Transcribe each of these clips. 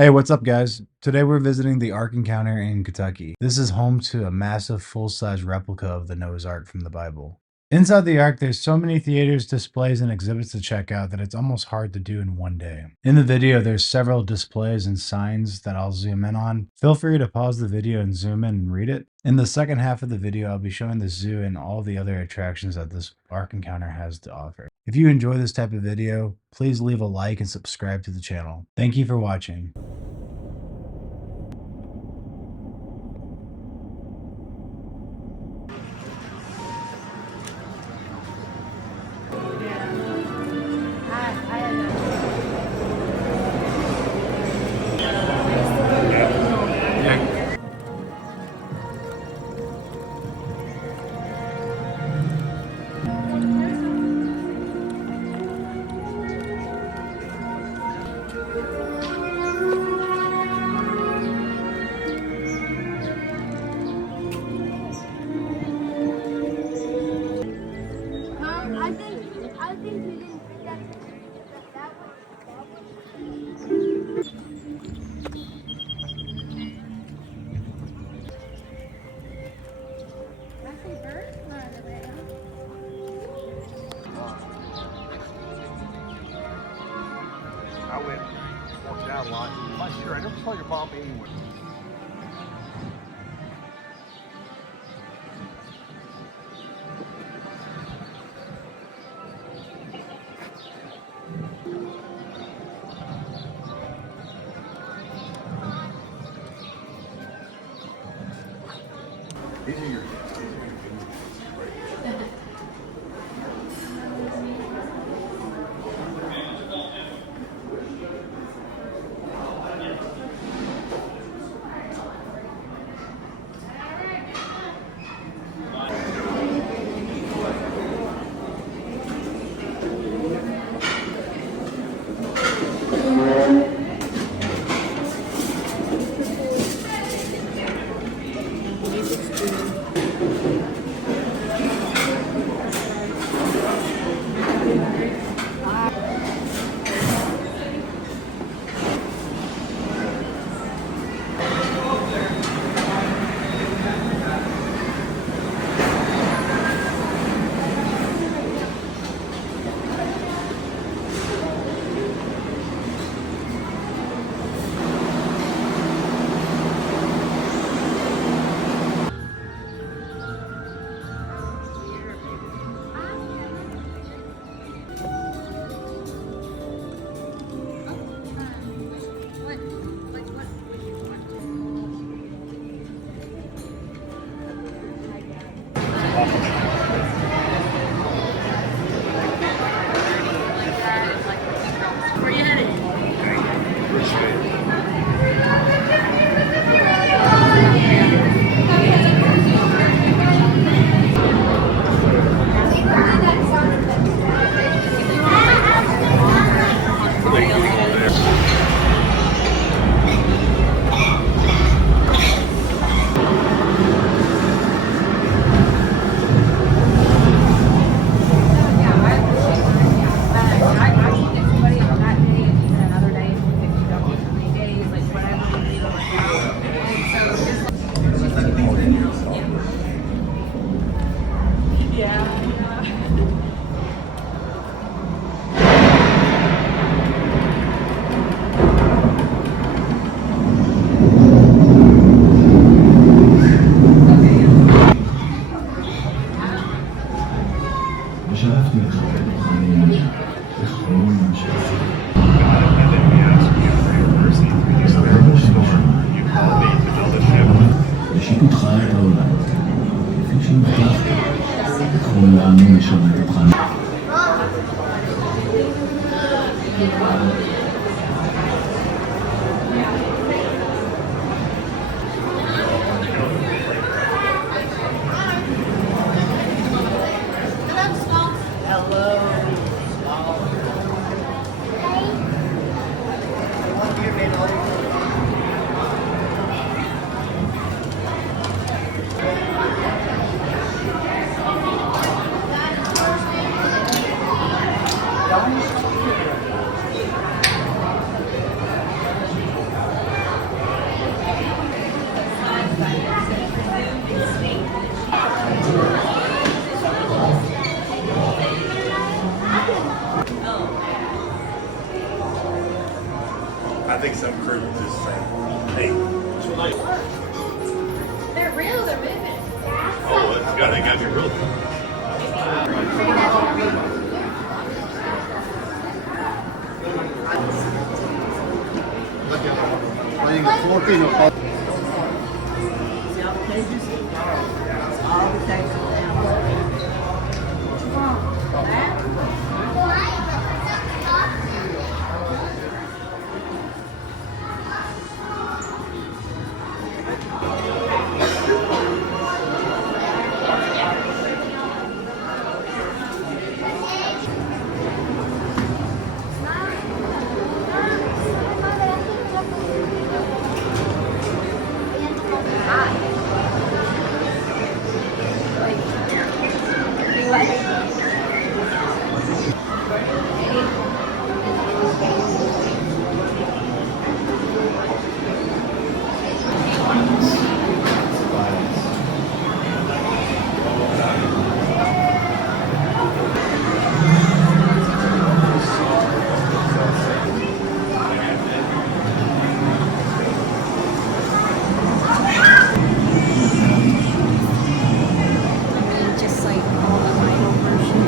Hey, what's up, guys? Today we're visiting the Ark Encounter in Kentucky. This is home to a massive full-size replica of the Noah's Ark from the Bible. Inside the Ark, there's so many theaters, displays, and exhibits to check out that it's almost hard to do in one day. In the video, there's several displays and signs that I'll zoom in on. Feel free to pause the video and zoom in and read it. In the second half of the video, I'll be showing the zoo and all the other attractions that this Ark Encounter has to offer. If you enjoy this type of video, please leave a like and subscribe to the channel. Thank you for watching. I think you didn't think that way. I went, worked out a lot. I'm sure I never saw your mom anywhere. These are your Where you headed? ושלפתי לך בדוכנים וחלום שעשיתי. לשיפוטך את העולם, כפי שהבטחתי, כולנו נשרת אותך. think some crew will just say, hey, too late. They're real, they're moving. Oh, that's got, they got to be real. Playing a Filipino. Just like all the Bible version.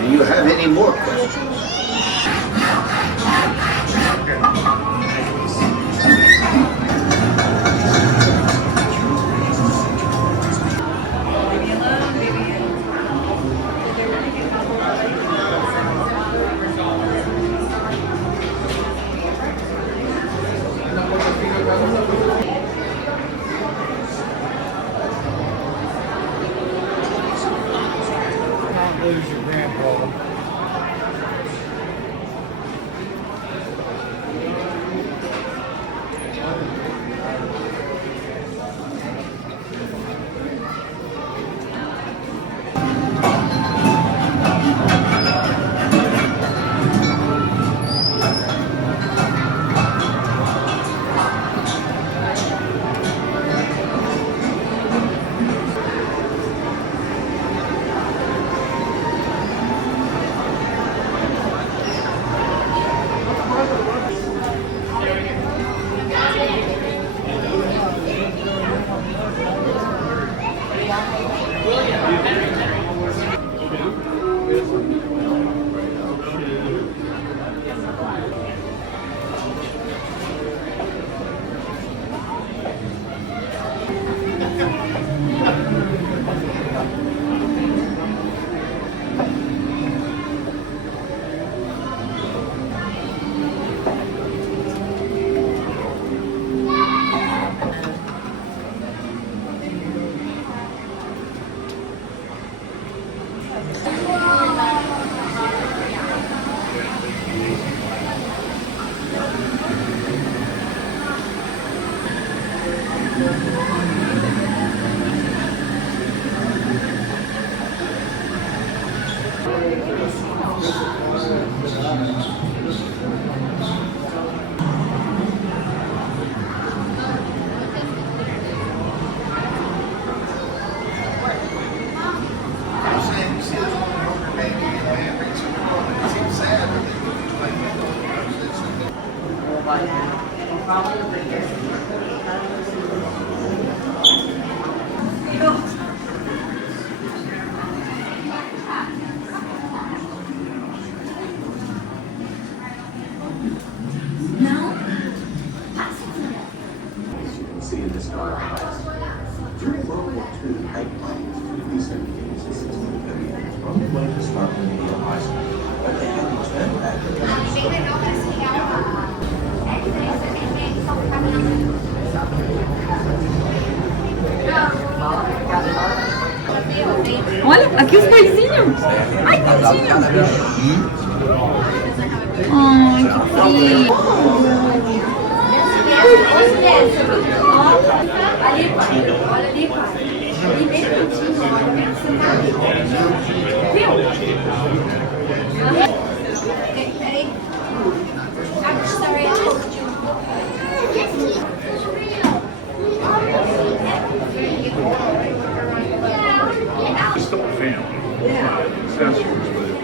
Do you have any more questions? Lose your grandpa. probably going to start remedial high school, but they had to turn back Olha, aqui os paizinhos. Ai, tadinho. Ai, que frio. Ali, pai. Olha ali, pai. Ali bem quentinho, olha bem sentadinho. Viu? Peraí. I'm sorry, I told you. Still a family. Accessories, but it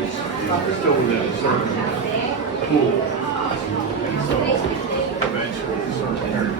was still within a certain pool. And so eventually it started very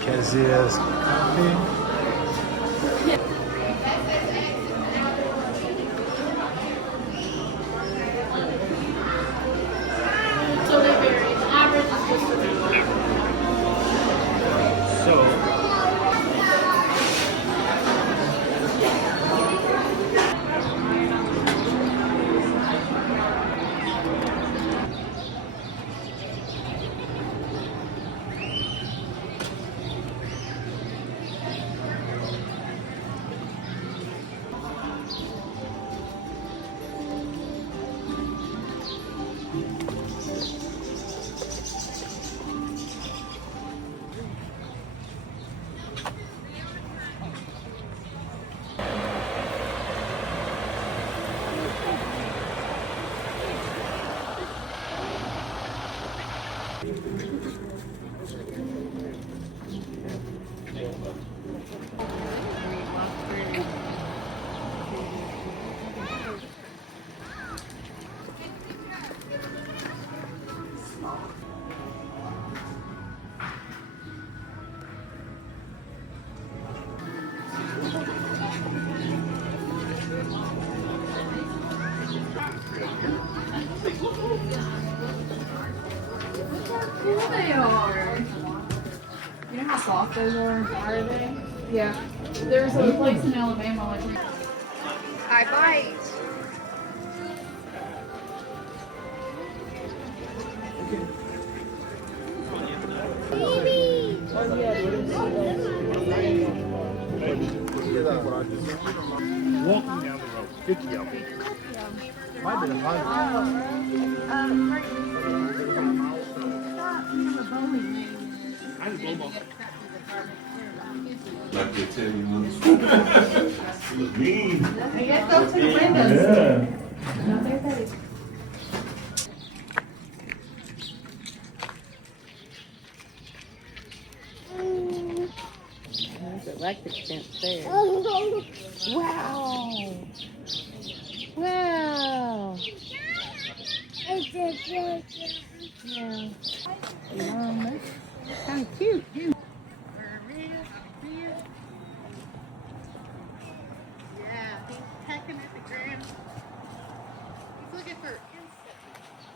Kezia's coffee. So they vary. Average is just cool they are. You know how soft those are? Are they? Yeah. There's a place in Alabama like I bite. Walking down the road, 50 of them. Might have been 100. Like they tell you when Mean. I guess go to the windows. There's electric fence there. Wow. Wow. Yeah. That's kind of cute. Yeah, he's pecking at the ground. He's looking for insects.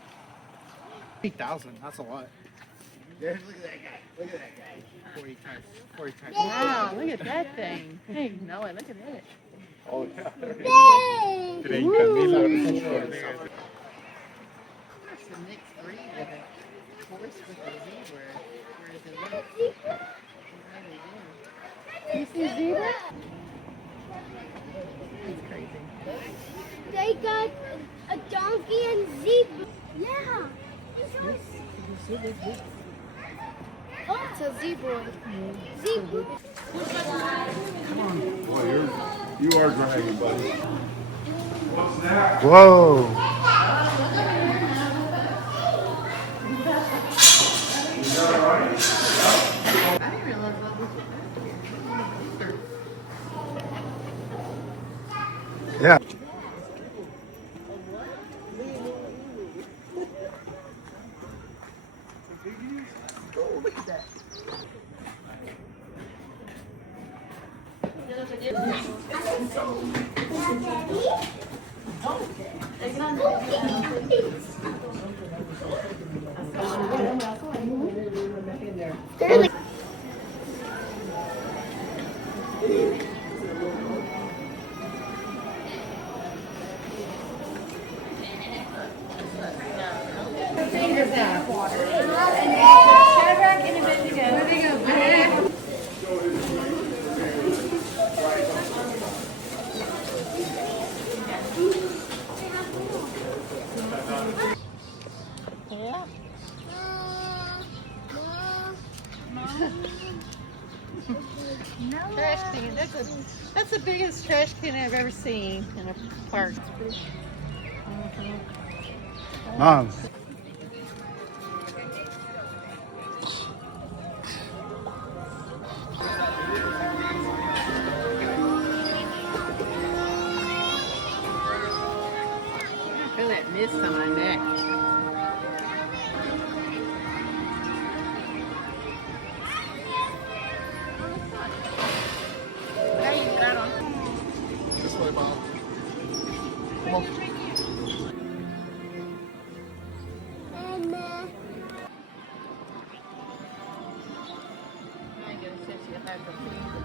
8,000, that's a lot. Yeah, look at that guy. Look at that guy. 40 times. Wow, look at that thing. Hey, Noah, look at that. Oh, yeah. Today you got me like That's the mixed breed of a horse with a zebra. Where is it? You see a zebra? That's crazy. They got a donkey and zebra. Yeah. Oh, it's a zebra. Zebra. Boy, you are driving, buddy. Whoa. I didn't realize what this was. Yeah. Trash can. That's the biggest trash can I've ever seen in a park. Mom. I feel that mist on my neck. Hey, got on. This way, Mom. Come on. I ain't gonna sit you have the